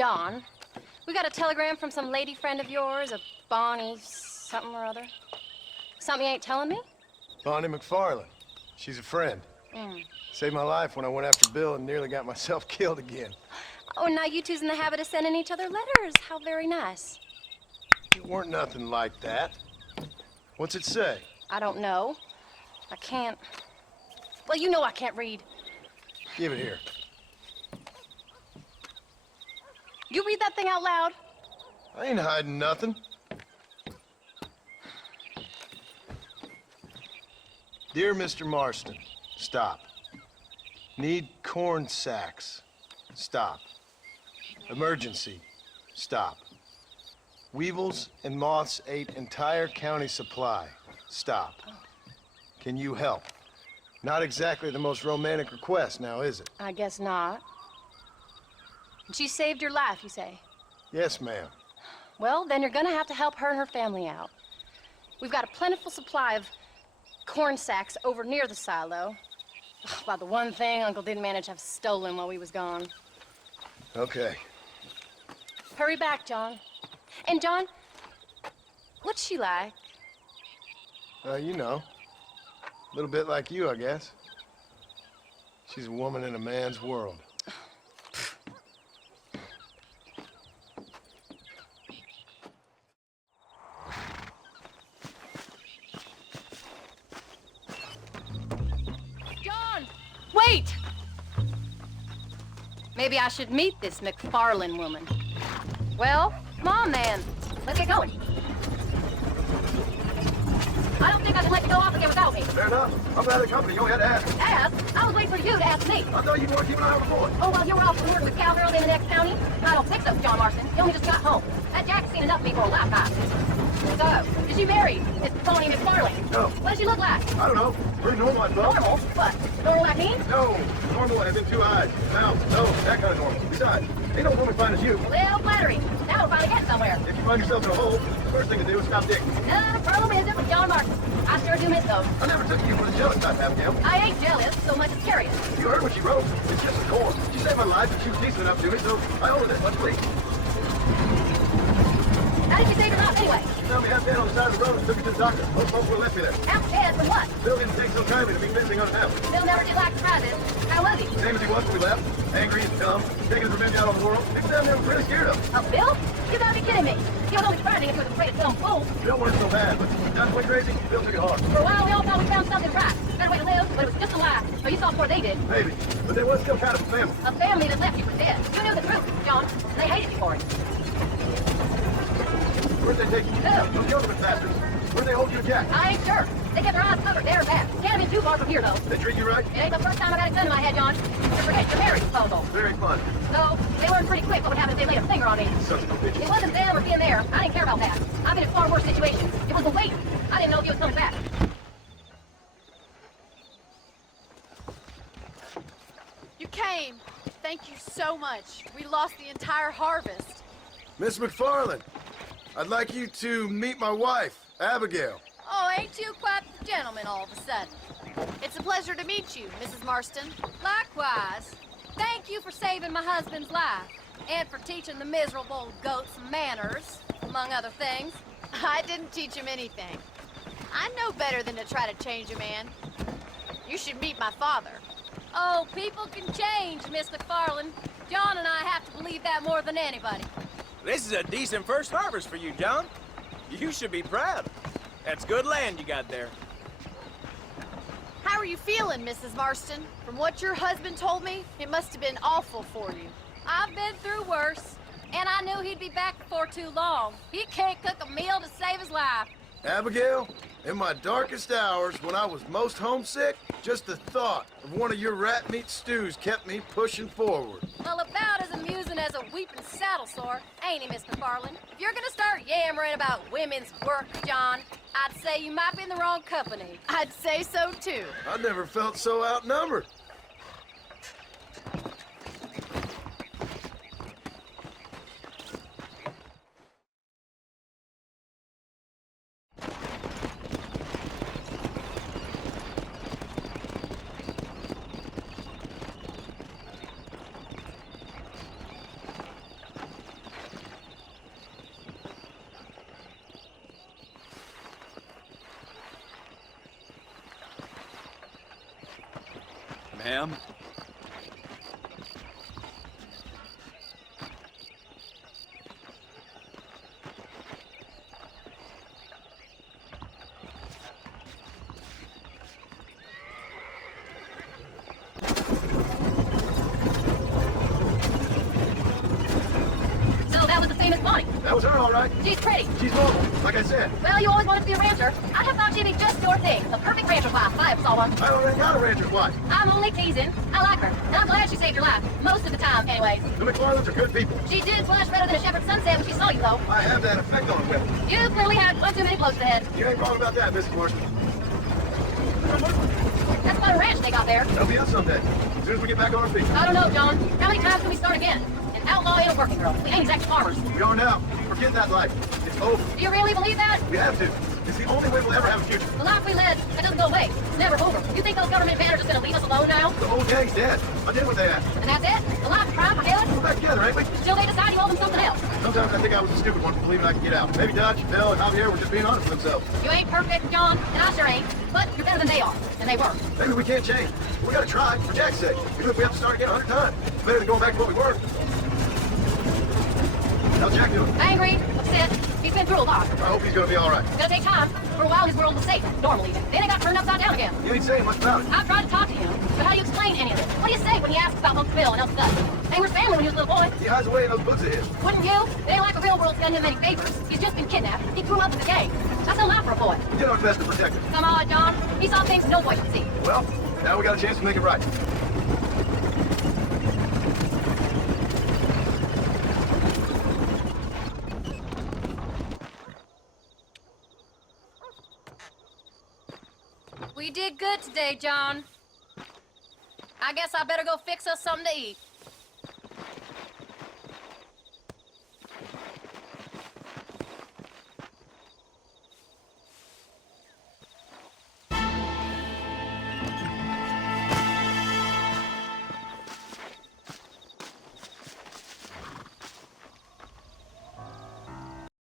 John. We got a telegram from some lady friend of yours, a Bonnie something or other. Something you ain't telling me? Bonnie McFarland. She's a friend. Saved my life when I went after Bill and nearly got myself killed again. Oh, and now you two's in the habit of sending each other letters. How very nice. It weren't nothing like that. What's it say? I don't know. I can't... Well, you know I can't read. Give it here. You read that thing out loud? I ain't hiding nothing. Dear Mr. Marston, stop. Need corn sacks. Stop. Emergency. Stop. Weevils and moths ate entire county supply. Stop. Can you help? Not exactly the most romantic request now, is it? I guess not. She saved your life, you say? Yes, ma'am. Well, then you're gonna have to help her and her family out. We've got a plentiful supply of corn sacks over near the silo. About the one thing Uncle didn't manage to have stolen while we was gone. Okay. Hurry back, John. And John, what's she like? You know. A little bit like you, I guess. She's a woman in a man's world. John! Wait! Maybe I should meet this McFarland woman. Well, come on, man. Let's get going. I don't think I can let you go off again without me. Fair enough. I'm glad of the company. You only had to ask. Ask? I was waiting for you to ask me. I thought you'd want to keep an eye on the boy. Oh, well, you were off working with cowgirls in the next county? I don't think so, John Marston. You only just got home. That Jack's seen enough of me for a lifetime. So, is she married? Is Bonnie McFarland? No. What does she look like? I don't know. Pretty normal, I suppose. Normal? What? Normal like me? No. Normal as in 2 eyes, mouth, nose, that kind of normal. Besides, ain't no woman fine as you. Well, flattering. Now we're finally getting somewhere. If you find yourself in a hole, the first thing to do is stop digging. The problem is it with John Marston. I sure do miss those. I never took you for the jealous type, Abigail. I ain't jealous so much as curious. You heard what she wrote. It's just a corn. She saved my life and she was decent enough to me, so I owe her that much weight. How did you save your life anyway? She found me half dead on the side of the road and took me to the doctor. Most folks would have left me there. Half dead from what? Bill didn't take so kindly to be missing unannounced. Bill never did like surprises. How was he? Same as he was when we left. Angry and dumb, taking his revenge out on the world. People down there were pretty scared of him. Oh, Bill? You gotta be kidding me. You was only surprising if you was afraid of some fool. Bill wasn't so bad, but John went crazy. Bill took it hard. For a while, we all thought we found something right. Got a way to live, but it was just a lie. So you saw before they did. Maybe, but there was still kind of a family. A family that left you for dead. You knew the truth, John. They hated you for it. Where'd they take you? Who? Those government bastards. Where'd they hold you, Jack? I ain't sure. They kept their eyes covered there and back. Can't have been too far from here, though. They treat you right? It ain't the first time I got a gun in my head, John. You forget your marriage proposal. Very fun. So, they learned pretty quick what would happen if they laid a finger on me. Such no bitches. It wasn't them or being there. I didn't care about that. I've been in far worse situations. It was the wait. I didn't know if you was coming back. You came. Thank you so much. We lost the entire harvest. Miss McFarland, I'd like you to meet my wife, Abigail. Oh, ain't you quite the gentleman all of a sudden? It's a pleasure to meet you, Mrs. Marston. Likewise. Thank you for saving my husband's life. And for teaching the miserable goats manners, among other things. I didn't teach him anything. I know better than to try to change a man. You should meet my father. Oh, people can change, Miss McFarland. John and I have to believe that more than anybody. This is a decent first harvest for you, John. You should be proud. That's good land you got there. How are you feeling, Mrs. Marston? From what your husband told me, it must have been awful for you. I've been through worse, and I knew he'd be back before too long. He can't cook a meal to save his life. Abigail, in my darkest hours, when I was most homesick, just the thought of one of your rat meat stews kept me pushing forward. Well, about as amusing as a weeping saddle sore, ain't he, Miss McFarland? If you're gonna start yammering about women's work, John, I'd say you might be in the wrong company. I'd say so, too. I never felt so outnumbered. Ma'am? So that was the famous Bonnie. That was her, all right. She's pretty. She's normal, like I said. Well, you always wanted to be a rancher. I have thought she'd be just your thing. The perfect rancher's wife, if I ever saw one. I already got a rancher's wife. I'm only teasing. I like her. And I'm glad she saved your life. Most of the time, anyways. The McFarlands are good people. She did flash better than a shepherd's sunset when she saw you, though. I have that effect on women. You clearly had one too many blows to the head. You ain't wrong about that, Mrs. Marston. That's quite a ranch they got there. That'll be us someday. As soon as we get back on our feet. I don't know, John. How many times can we start again? An outlaw ain't a working girl. We ain't exactly farmers. We are now. Forget that life. It's over. Do you really believe that? We have to. It's the only way we'll ever have a future. The life we led, that doesn't go away. It's never over. You think those government men are just gonna leave us alone now? The whole gang's dead. I did what they asked. And that's it? The life of crime for Helen? We're back together, ain't we? Till they decide you owe them something else. Sometimes I think I was the stupid one for believing I could get out. Maybe Dutch, Bill, and Javier were just being honest with themselves. You ain't perfect, John, and I sure ain't. But you're better than they are. And they were. Maybe we can't change. We gotta try, for Jack's sake. Even if we have to start again 100 times. It's better than going back to what we were. How's Jack doing? Angry, upset. He's been through a lot. I hope he's gonna be all right. It's gonna take time. For a while, his world was safe, normally. Then it got turned upside down again. You ain't saying much about it. I've tried to talk to him, but how do you explain any of it? What do you say when he asks about Uncle Bill and Uncle Gus? They were family when he was a little boy. He hides away in those books of his. Wouldn't you? It ain't like the real world's done him any favors. He's just been kidnapped. He grew up with the gang. That's a lot for a boy. We did our best to protect him. Come on, John. He saw things no boy could see. Well, now we got a chance to make it right. We did good today, John. I guess I better go fix us something to eat.